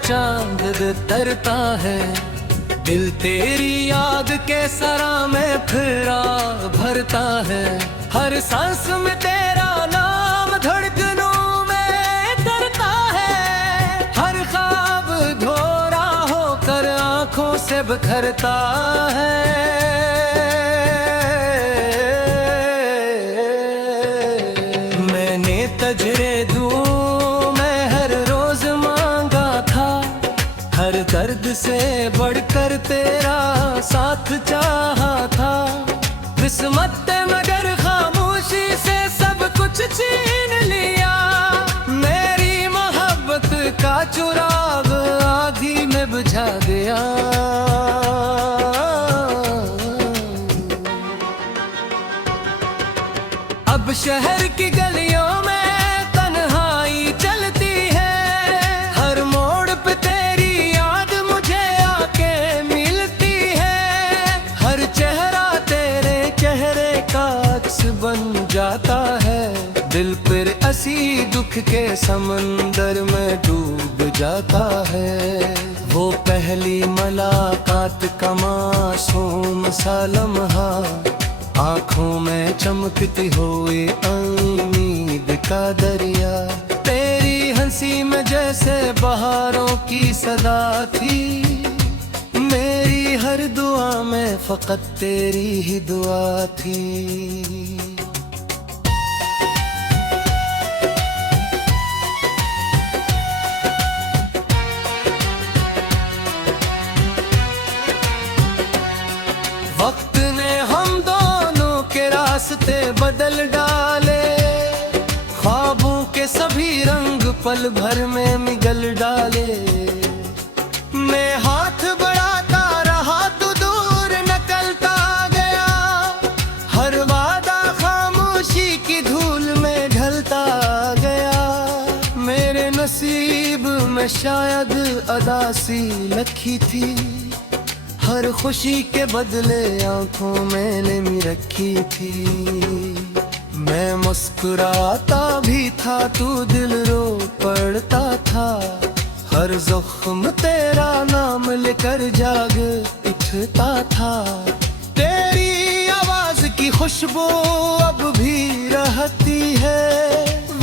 चांद तरता है। दिल तेरी याद के सरा में फिरा भरता है। हर सांस में तेरा नाम धड़कनों में तरता है। हर ख्वाब धोरा होकर आंखों से बिखरता है। मैंने तजरे दूं मैं हर रोज मांगा था। हर दर्द से बढ़कर तेरा साथ चाहा था। किस्मत ने मगर खामोशी से सब कुछ छीन लिया। मेरी मोहब्बत का चिराग आधी में बुझा दिया। अब शहर की गलियों में तन्हाई चलती है। हर मोड़ पे तेरी याद मुझे आके मिलती है। हर चेहरा तेरे चेहरे का अक्स बन जाता है। दिल फिर असी दुख के समंदर में डूब जाता है। वो पहली मुलाकात का मासूम सा लम्हा, आँखों में चमकती हुई उम्मीद का दरिया। तेरी हंसी में जैसे बहारों की सदा थी। मेरी हर दुआ में फकत तेरी ही दुआ थी। वक्त ने हम दोनों के रास्ते बदल डाले। ख्वाबों के सभी रंग पल भर में मिगल डाले। मैं हाथ बढ़ाता रहा तो दूर निकलता गया। हर वादा खामोशी की धूल में ढलता गया। मेरे नसीब में शायद अदासी लिखी थी। हर खुशी के बदले आंखों में नमी रखी थी। मैं मुस्कुराता भी था तू दिल रो पड़ता था। हर जख्म तेरा नाम लेकर जाग उठता था। तेरी आवाज की खुशबू अब भी रहती है।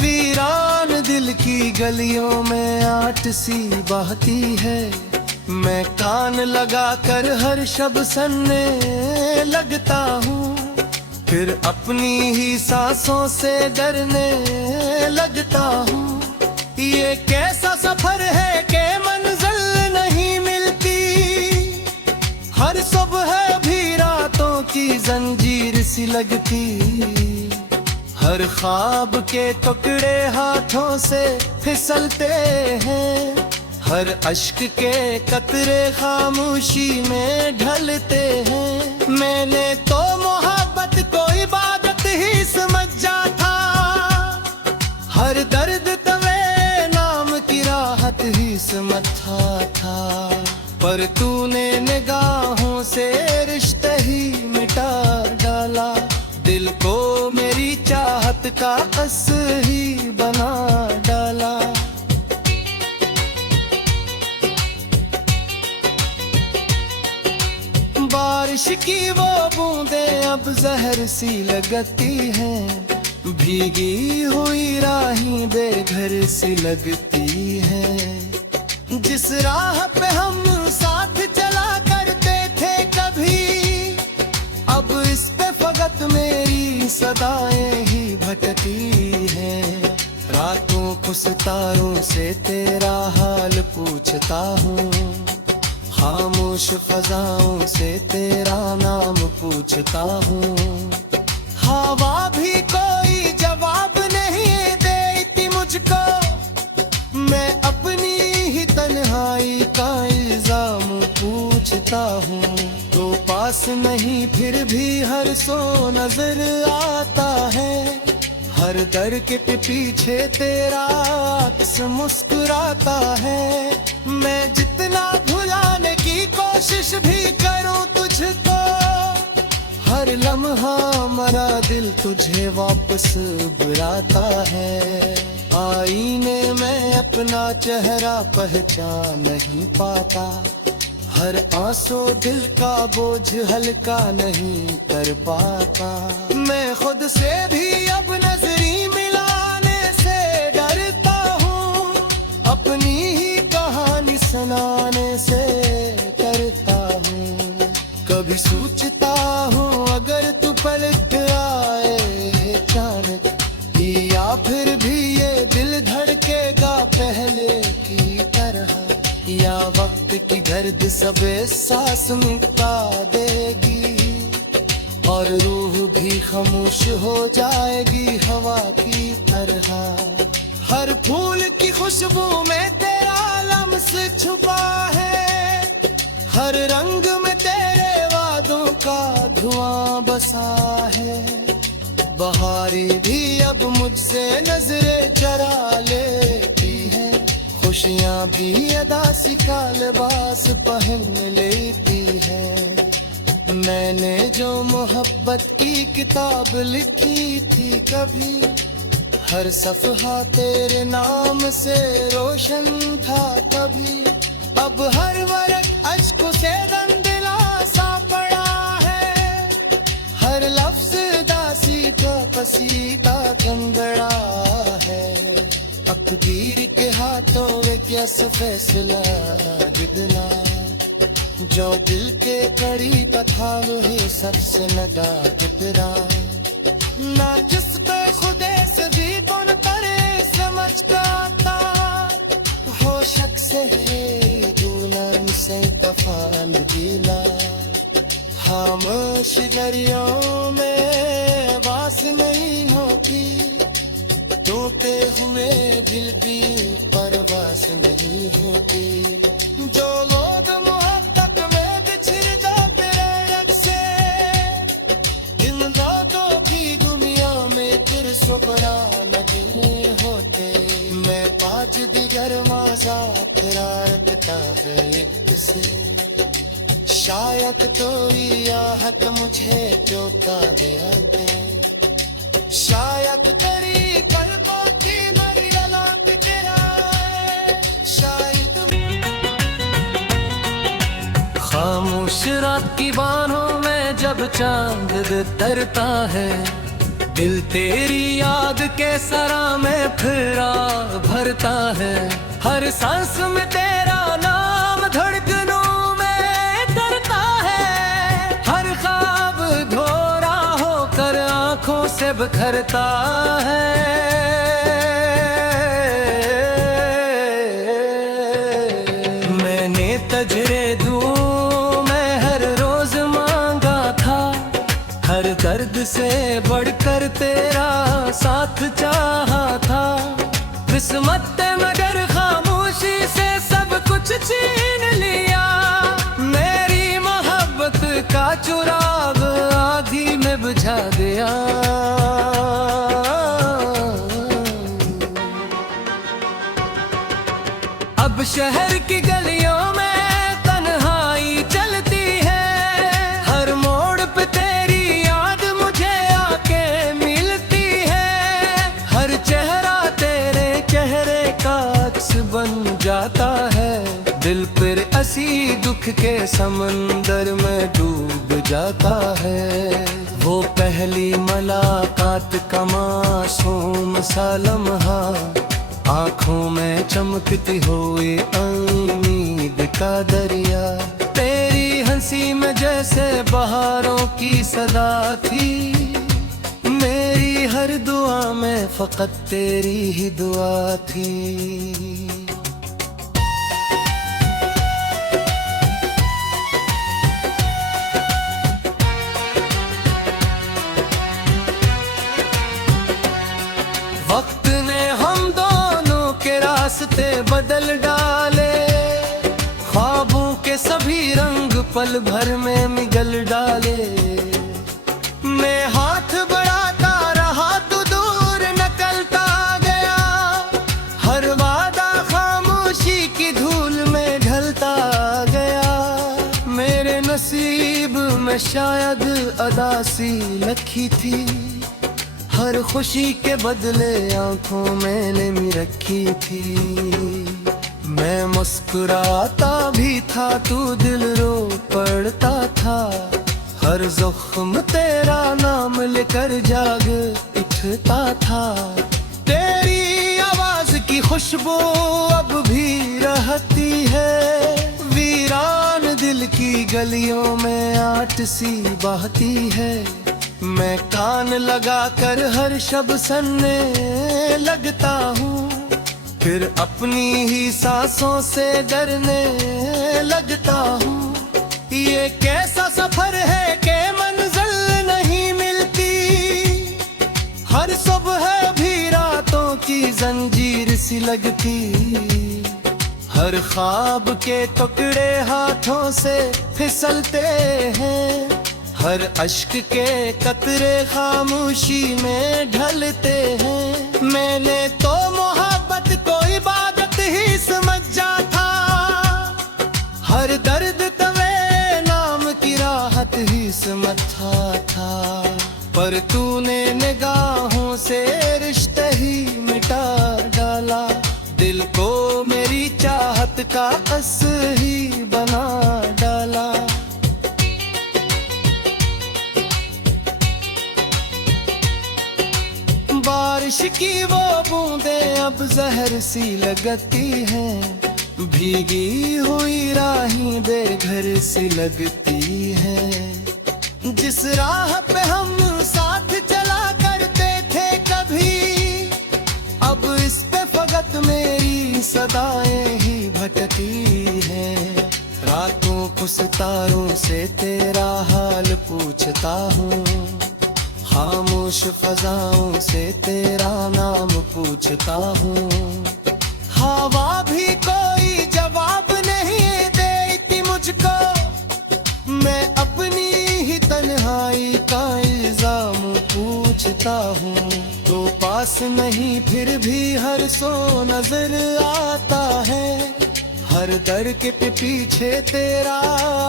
वीरान दिल की गलियों में आट सी बहती है। मैं कान लगा कर हर शब्द सुनने लगता हूँ। फिर अपनी ही सांसों से डरने लगता हूँ। ये कैसा सफर है कि मंजिल नहीं मिलती। हर सुबह भी रातों की जंजीर सी लगती। हर ख्वाब के टुकड़े हाथों से फिसलते हैं। हर अश्क के कतरे खामोशी में ढलते हैं। मैंने तो मोहब्बत को इबादत ही समझा था। हर दर्द तवे नाम की राहत ही समझा था। पर तूने निगाहों से रिश्ते ही मिटा डाला। दिल को मेरी चाहत का अस ही बना डाला। बारिश की वो बूंदें अब जहर सी लगती हैं। भीगी हुई राहें बेघर सी लगती हैं। जिस राह पे हम साथ चला करते थे कभी, अब इस पे फकत मेरी सदाएं ही भटकी हैं। रातों को सितारों से तेरा हाल पूछता हूँ। खामोश फजाओं से तेरा नाम पूछता हूँ। हवा भी कोई जवाब नहीं देती मुझको। मैं अपनी ही तन्हाई का इल्जाम पूछता हूँ। तो पास नहीं फिर भी हर सो नजर आता है। हर दर के पीछे तेरा अक्स मुस्कुराता है। मैं जितना भुलाने की कोशिश भी करूं तुझको, हर लम्हा मरा दिल तुझे वापस बुलाता है। आईने में अपना चेहरा पहचान नहीं पाता, हर आंसू दिल का बोझ हल्का नहीं कर पाता। मैं खुद से भी अब नजरी मिलाने से डरता हूँ, अपनी ही कहानी सुनाने से डरता हूँ। कभी सोचता हूँ अगर तू पलट आए अचानक, या फिर भी ये दिल धड़केगा पहले की तरह, या वक्त की गर्द सब सांस मिटा देगी और रूह भी खामोश हो जाएगी हवा की तरह। हर फूल की खुशबू में तेरा लम्स छुपा है, हर रंग में तेरे वादों का धुआं बसा है। बहारी भी अब मुझसे नजरें चरा लेती है, खुशियाँ भी अदा का लिबास पहन लेती है। मैंने जो मोहब्बत की किताब लिखी थी कभी, हर सफ़हा तेरे नाम से रोशन था कभी। अब हर वर्क अश्कों से रंगीला सा पड़ा है, हर लफ्ज दासी का कसीदा कंगड़ा है। तकदीर के हाथों में क्या फैसला गिरना, जो दिल के करीब था वही सबसे लगा गिरा। ना जिस पे खुदे से भी बुन करे समझ का था, हो शक से दुल्हन से तफान दिला। खामोश दरियाओं में बास नहीं होती, टूटे हुए दिल भी परवास नहीं होती। जो लोग मोहब्बत में बिछड़ जाते रंग से, इन रातों की दुनिया में फिर सुपड़ा लगे होते। मैं पाँच दिगर माजा फिरार किताब एक से, शायद तो याहत मुझे चौंका गया दे, शायद तेरी कल्पों की मरी ललाट गिराए, शायद खामोश रात की बाहों में जब चांद तरता है, दिल तेरी याद के सरा में फिरा भरता है। हर सांस में तेरा नाम धड़कनों में तरता है, हर ख्वाब धोरा होकर आंखों से बिखरता है। मैंने तजरे दूं मैं हर रोज मांगा था, हर दर्द से बढ़कर तेरा साथ चाहा था। किस्मत मगर खामोशी से सब कुछ छीन लिया, मेरी मोहब्बत का चुराग आधी में बुझा दिया। अब शहर की गलियों में तन्हाई चलती है, हर मोड़ पे तेरी याद मुझे आके मिलती है। हर चेहरा तेरे चेहरे का अक्स बन जाता है, दिल फिर असी दुख के समंदर में डूब जाता है। वो पहली मुलाकात का मासूम सा लम्हा, आँखों में चमकती हुई उम्मीद का दरिया। तेरी हंसी में जैसे बहारों की सदा थी, मेरी हर दुआ में फकत तेरी ही दुआ थी। वक्त ने हम दोनों के रास्ते बदल डाले, ख्वाबों के सभी रंग पल भर में मिगल डाले। मैं हाथ बढ़ाता रहा तो दूर निकलता गया, हर वादा खामोशी की धूल में ढलता गया। मेरे नसीब में शायद अदासी लिखी थी, हर खुशी के बदले आंखों मैंने मी रखी थी। मैं मुस्कुराता भी था, तू दिल रो पड़ता था। हर जख्म तेरा नाम लेकर जाग उठता था। तेरी आवाज की खुशबू अब भी रहती है। वीरान दिल की गलियों में आट सी बहती है। मैं कान लगा कर हर शब्द सुनने लगता हूँ, फिर अपनी ही सांसों से डरने लगता हूँ। ये कैसा सफर है कि मंजिल नहीं मिलती। हर सुबह भी रातों की जंजीर सी लगती। हर ख्वाब के टुकड़े हाथों से फिसलते हैं। हर अश्क के कतरे खामोशी में ढलते हैं। मैंने तो मोहब्बत को इबादत ही समझा था। हर दर्द तवे नाम की राहत ही समझा था। पर तूने निगाहों से रिश्ते ही मिटा डाला। दिल को मेरी चाहत का अस ही बना डाला। बारिश की वो बूंदें अब जहर सी लगती हैं। भीगी हुई राहें बेघर सी लगती हैं। जिस राह पे हम साथ चला करते थे कभी, अब इस पे फकत मेरी सदाएं ही भटकी हैं। रातों को सितारों से तेरा हाल पूछता हूँ। खामोश फजाओं से तेरा नाम पूछता हूँ। हवा भी कोई जवाब नहीं देती मुझको। मैं अपनी ही तन्हाई का इल्जाम पूछता हूँ। तो पास नहीं फिर भी हर सो नजर आता है। हर दर के पीछे तेरा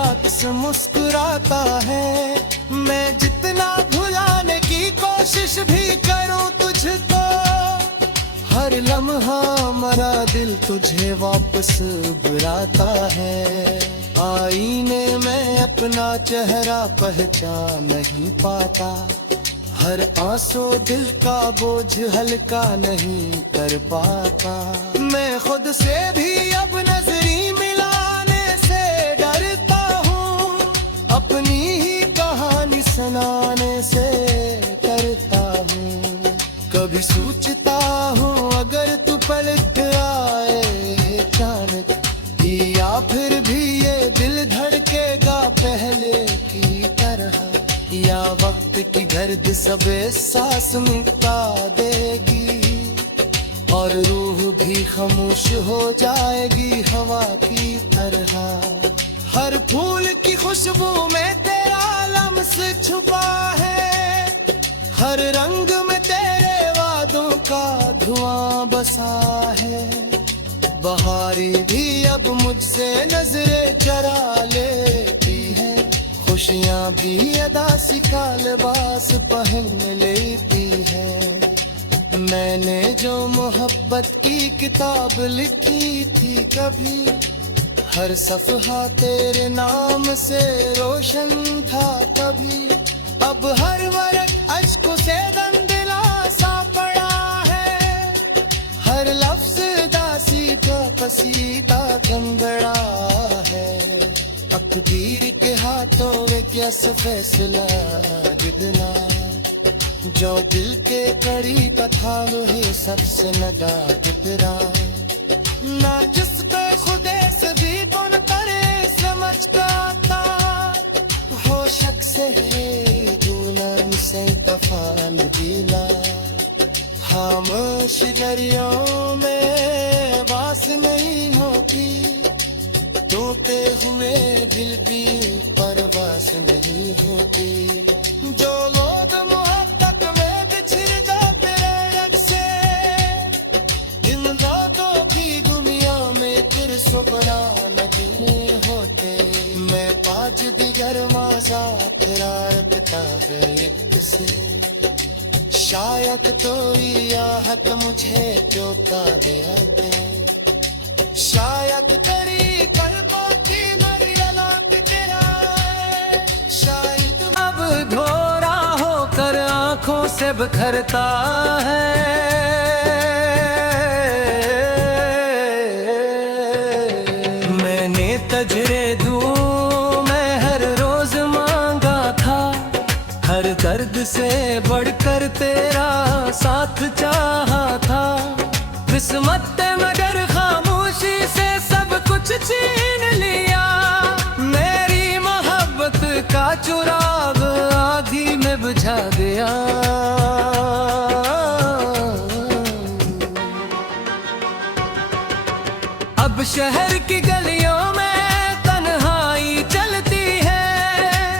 अक्स मुस्कुराता है। मैं जितना भुलाने की कोशिश भी करूं तुझको, हर लम्हा मरा दिल तुझे वापस बुलाता है। आईने में अपना चेहरा पहचान नहीं पाता। हर आंसू दिल का बोझ हल्का नहीं कर पाता। मैं खुद से भी अब नजरी मिलाने से डरता हूँ। अपनी ही कहानी सुनाने से डरता हूँ। कभी सोचता हूँ अगर तू पलट आए अचानक, या फिर भी ये दिल धड़केगा पहले की तरह। या वक्त की गर्द सब सांस मिटा देगी और रूह भी खामोश हो जाएगी हवा की तरह। हर फूल की खुशबू में तेरा लम्स छुपा है। हर रंग में तेरे वादों का धुआं बसा है। बहारी भी अब मुझसे नजरें चरा लेती है। खुशियाँ भी अदा सिखा लिबास पहन लेती है। मैंने जो मोहब्बत की किताब लिखी थी कभी, हर सफ़हा तेरे नाम से रोशन था तभी। अब हर वर्क अश्कों से दंदिला सा पड़ा है। हर लफ्ज दासी का कसीदा कंगड़ा है। तकदीर के हाथों में क्या फैसला गिरना, जो दिल के करीब था वही सबसे लगा गिरा। ना जिसको खुदे से भी बुन करे समझ का था, हो शक से दुल्हन से तफान दिला। खामोश दरियों में बास नहीं होती, टूटे हुए दिल की परवास नहीं होती। जो लोग मोहब्बत में बिछड़ जाते रंग से, इन रातों की दुनिया में फिर सुबह नहीं होते। मैं पाँच दिगर माजा फिरार किताब एक से शायद कोई आहत मुझे जोता दे, शायद तेरी कल्पों की मरियलाप तेरा, शायद अब धोरा होकर आंखों से बिखरता है। मैंने तजरे दूं मैं हर रोज मांगा था, हर दर्द से बढ़कर तेरा साथ चाहा था। किस्मत ने मगर खामोशी से सब कुछ छीन लिया, मेरी मोहब्बत का चिराग आधी में बुझा दिया। अब शहर की गलियों में तन्हाई चलती है,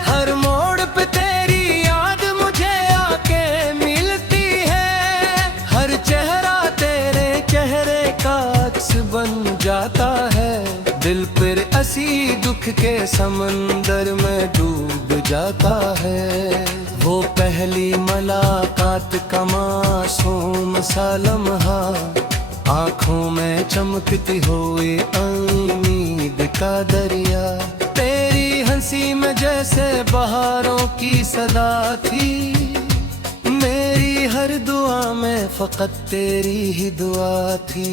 हर मोड़ पे तेरी याद मुझे आके मिलती है। हर चेहरा तेरे चेहरे का अक्स बन जाता है, दिल फिर ऐसी दुख के समंदर में डूब जाता है। वो पहली मुलाकात का मासूम सा लम्हा, आँखों में चमकती हुई उम्मीद का दरिया, तेरी हंसी में जैसे बहारों की सदा थी। मेरी हर दुआ में फकत तेरी ही दुआ थी।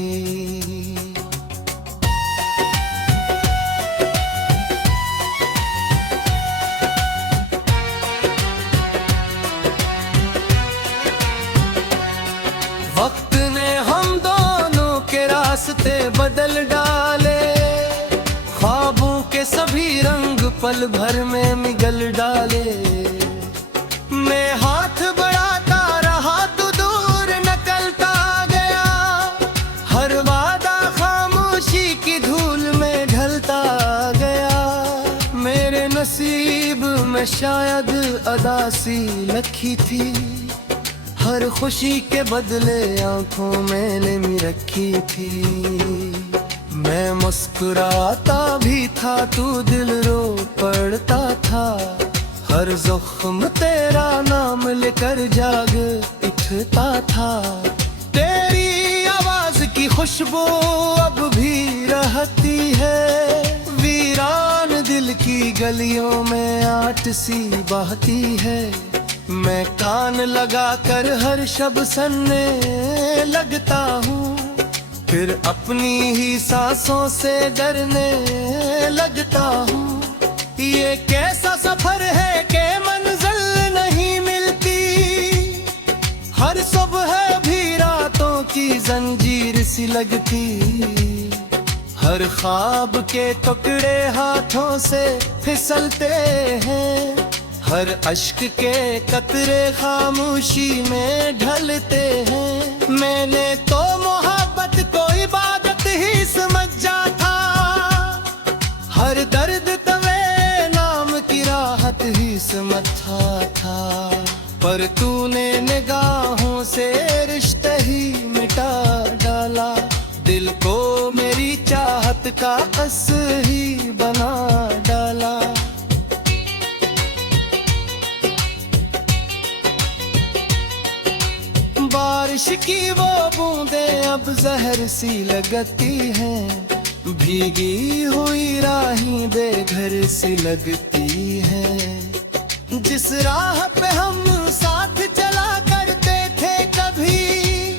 वक्त ने हम दोनों के रास्ते बदल डाले, ख्वाबों के सभी रंग पल भर में मिगल डाले। मैं हाथ बढ़ाता रहा तो दूर निकलता गया, हर वादा खामोशी की धूल में ढलता गया। मेरे नसीब में शायद अदासी लिखी थी, हर खुशी के बदले आंखों मैंने भी रखी थी। मैं मुस्कुराता भी था तू दिल रो पड़ता था, हर जख्म तेरा नाम लेकर जाग उठता था। तेरी आवाज की खुशबू अब भी रहती है, वीरान दिल की गलियों में आट सी बहती है। मैं कान लगा कर हर शब सुनने लगता हूँ, फिर अपनी ही सांसों से डरने लगता हूँ। ये कैसा सफर है कि मंजिल नहीं मिलती, हर सुबह भी रातों की जंजीर सी लगती। हर ख्वाब के टुकड़े हाथों से फिसलते हैं, हर अश्क के कतरे खामोशी में ढलते हैं। मैंने तो मोहब्बत को इबादत ही समझा था, हर दर्द तवे नाम की राहत ही समझा था। पर तूने निगाहों से रिश्ते ही मिटा डाला, दिल को मेरी चाहत का अस ही बना डाला। बारिश की वो बूंदें अब जहर सी लगती हैं, भीगी हुई राहें बेघर सी लगती हैं। जिस राह पे हम साथ चला करते थे कभी,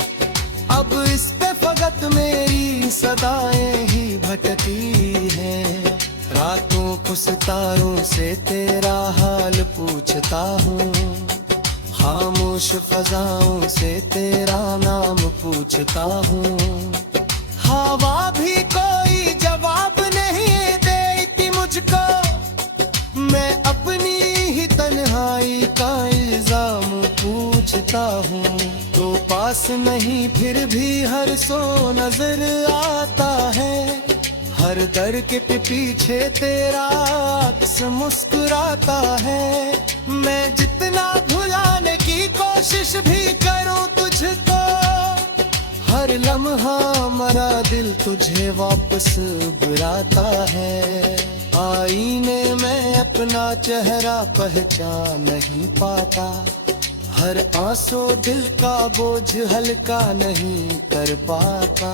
अब इस पे फकत मेरी सदाएं ही भटकी हैं। रातों को सितारों से तेरा हाल पूछता हूँ, खामोश फजाओं से तेरा नाम पूछता हूँ। हवा भी कोई जवाब नहीं देती मुझको, मैं अपनी ही तन्हाई का इल्जाम पूछता हूँ। तो पास नहीं फिर भी हर सो नजर आता है, हर दर के पीछे तेरा अक्स मुस्कुराता है। मैं जितना भुलाने की कोशिश भी करूं तुझको, हर लम्हा मरा दिल तुझे वापस बुलाता है। आईने में अपना चेहरा पहचान नहीं पाता, हर आंसू दिल का बोझ हल्का नहीं कर पाता।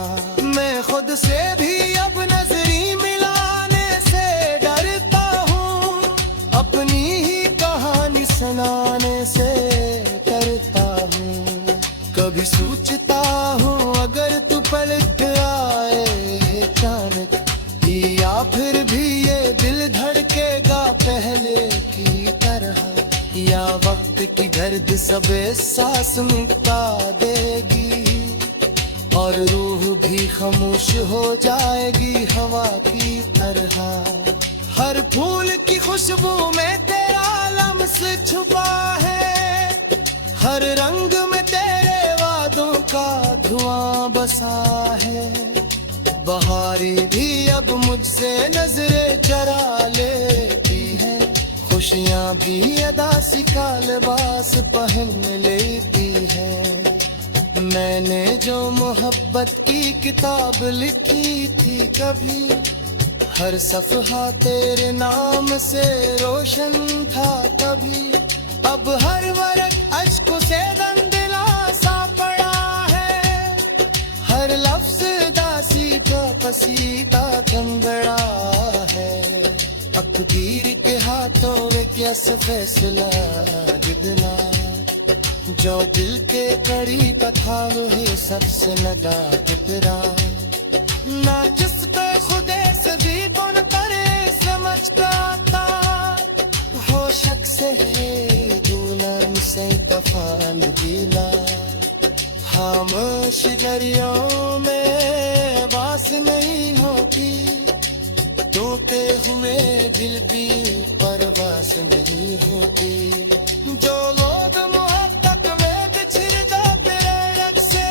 मैं खुद से भी अब नजरी मिलाने से डरता हूँ, अपनी ही कहानी सुनाने से डरता हूँ। कभी सोचता हूँ अगर तू पलट आए अचानक, या फिर भी ये दिल धड़केगा पहले की तरह, या वक्त की गर्द सब सांस मिटा देगी और रूह भी खामोश हो जाएगी हवा की तरह। हर फूल की खुशबू में तेरा लम्स छुपा है, हर रंग में तेरे वादों का धुआं बसा है। बहारी भी अब मुझसे नजरें चरा लेती है, खुशियाँ भी अदासी का लिबास पहन लेती है। मैंने जो मोहब्बत की किताब लिखी थी कभी, हर सफ़हा तेरे नाम से रोशन था तभी। अब हर वर्क अश्कों से धुंधला सा पड़ा है, हर लफ्ज दासी का पसीदा कंगड़ा है। तकदीर के हाथों में क्या फैसला जितना, जो दिल के करीब था वही सबसे लगा कितना। ना जिसको खुदे से भी बुन करे समझता था, हो शक से दुल्हन से तफान गीला। खामोश दरियों में बास नहीं होती, टूटे हुए दिल की परवास नहीं होती। जो लोग मोहब्बत में बिछड़ जाते रंग से,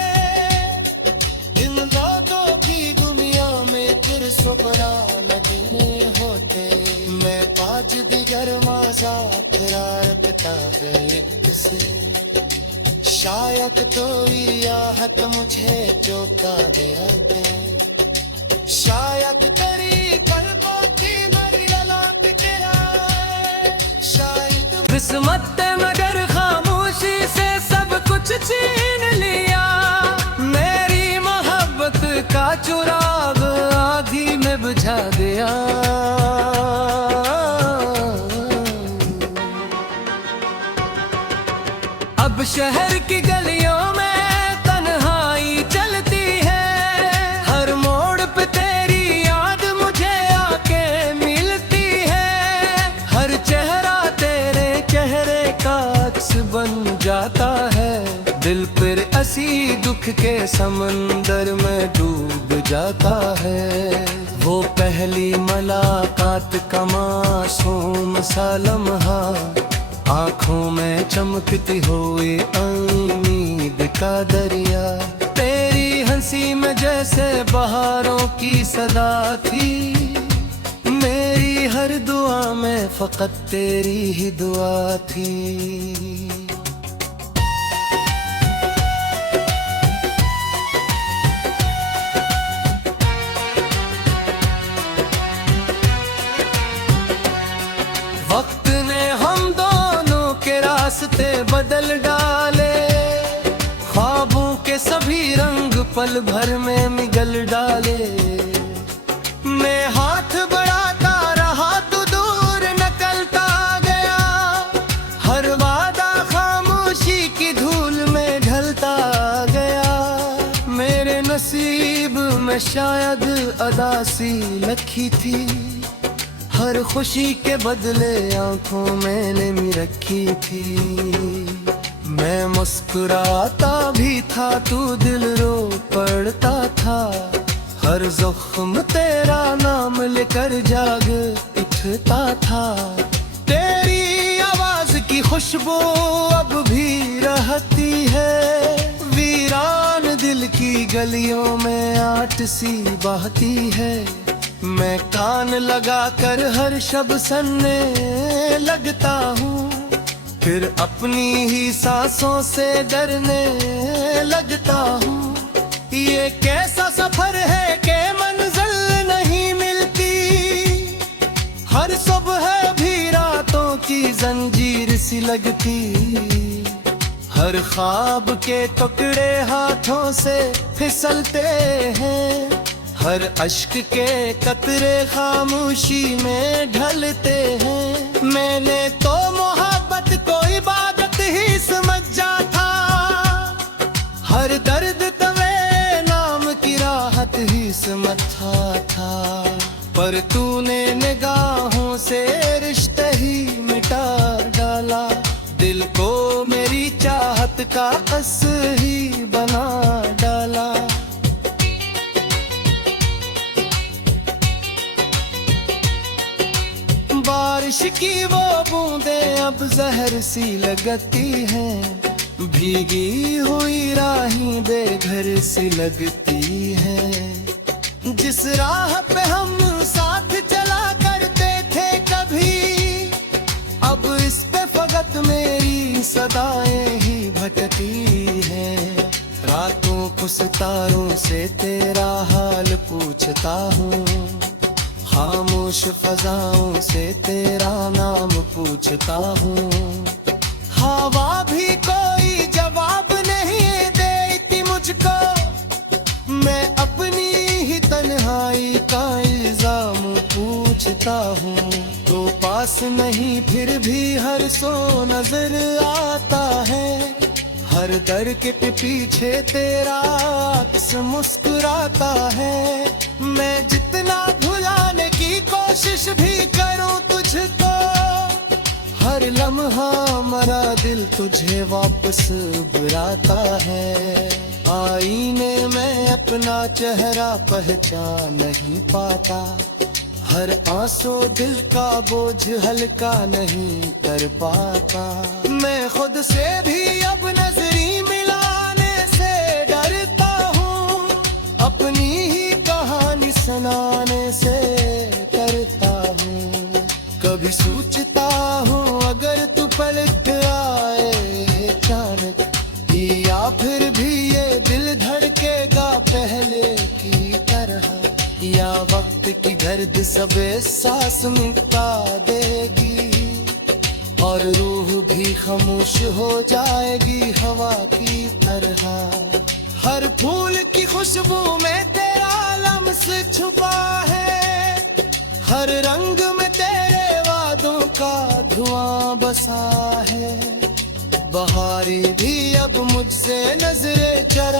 इन लोगों की दुनिया में फिर सुपरा लगने होते। मैं पाँच दिगर माजा करार किताब एक से, शायद तो याहत मुझे जोता दे दे, शायद तेरी पलकों की मेरी ललाट गिराए, शायद किस्मत मगर खामोशी से सब कुछ छीन लिया। मेरी मोहब्बत का चुराग आधी में बुझा दिया। अब शहर की गलियों में तन्हाई चलती है, हर मोड़ पे तेरी याद मुझे आके मिलती है। हर चेहरा तेरे चेहरे का अक्स बन जाता है, दिल फिर ऐसी दुख के समंदर में डूब जाता है। वो पहली मुलाकात का मासूम सा लम्हा, आँखों में चमकती हुई उम्मीद का दरिया। तेरी हंसी में जैसे बहारों की सदा थी, मेरी हर दुआ में फकत तेरी ही दुआ थी। वक्त ने हम दोनों के रास्ते बदल डाले, ख्वाबों के सभी रंग पल भर में मिगल डाले। मैं हाथ बढ़ाता रहा तो दूर निकलता गया, हर वादा खामोशी की धूल में ढलता गया। मेरे नसीब में शायद अदासी लिखी थी, हर खुशी के बदले आंखों मैंने भी रखी थी। मैं मुस्कुराता भी था तू दिल रो पड़ता था, हर जख्म तेरा नाम लेकर जाग उठता था। तेरी आवाज की खुशबू अब भी रहती है, वीरान दिल की गलियों में आट सी बहती है। मैं कान लगा कर हर शब सुनने लगता हूँ, फिर अपनी ही सांसों से डरने लगता हूँ। ये कैसा सफर है कि मंजिल नहीं मिलती, हर सुबह भी रातों की जंजीर सी लगती। हर ख्वाब के टुकड़े हाथों से फिसलते हैं, हर अश्क के कतरे खामोशी में ढलते हैं। मैंने तो मोहब्बत को इबादत ही समझा था, हर दर्द तवे नाम की राहत ही समझा था। पर तूने निगाहों से रिश्ते ही मिटा डाला, दिल को मेरी चाहत का अस ही बना डाला। बारिश की वो बूंदें अब जहर सी लगती हैं, भीगी हुई राहें बेघर सी लगती हैं। जिस राह पे हम साथ चला करते थे कभी, अब इस पे फकत मेरी सदाएं ही भटकती हैं। रातों को सितारों से तेरा हाल पूछता हूँ, खामोश फजाओं से तेरा नाम पूछता हूँ। हवा भी कोई जवाब नहीं देती मुझको, मैं अपनी ही तन्हाई का इल्जाम पूछता हूँ। तो पास नहीं फिर भी हर सो नजर आता है, हर दर के पीछे तेरा अक्स मुस्कुराता है। मैं जितना भुलाने की कोशिश भी करूं तुझको, हर लम्हा मरा दिल तुझे वापस बुलाता है। आईने में अपना चेहरा पहचान नहीं पाता, हर आंसू दिल का बोझ हल्का नहीं कर पाता। मैं खुद से भी अब नजरी मिलाने से डरता हूँ, अपनी ही कहानी सुनाने से डरता हूँ। कभी सोचता हूँ अगर तू पलट आए अचानक, या फिर भी ये दिल धड़केगा पहले की तरह, या वक्त की गर्द सब सांस मिटा देगी और रूह भी खामोश हो जाएगी हवा की तरह। हर फूल की खुशबू में तेरा लम्स छुपा है, हर रंग में तेरे वादों का धुआं बसा है। बहारी भी अब मुझसे नजरें चल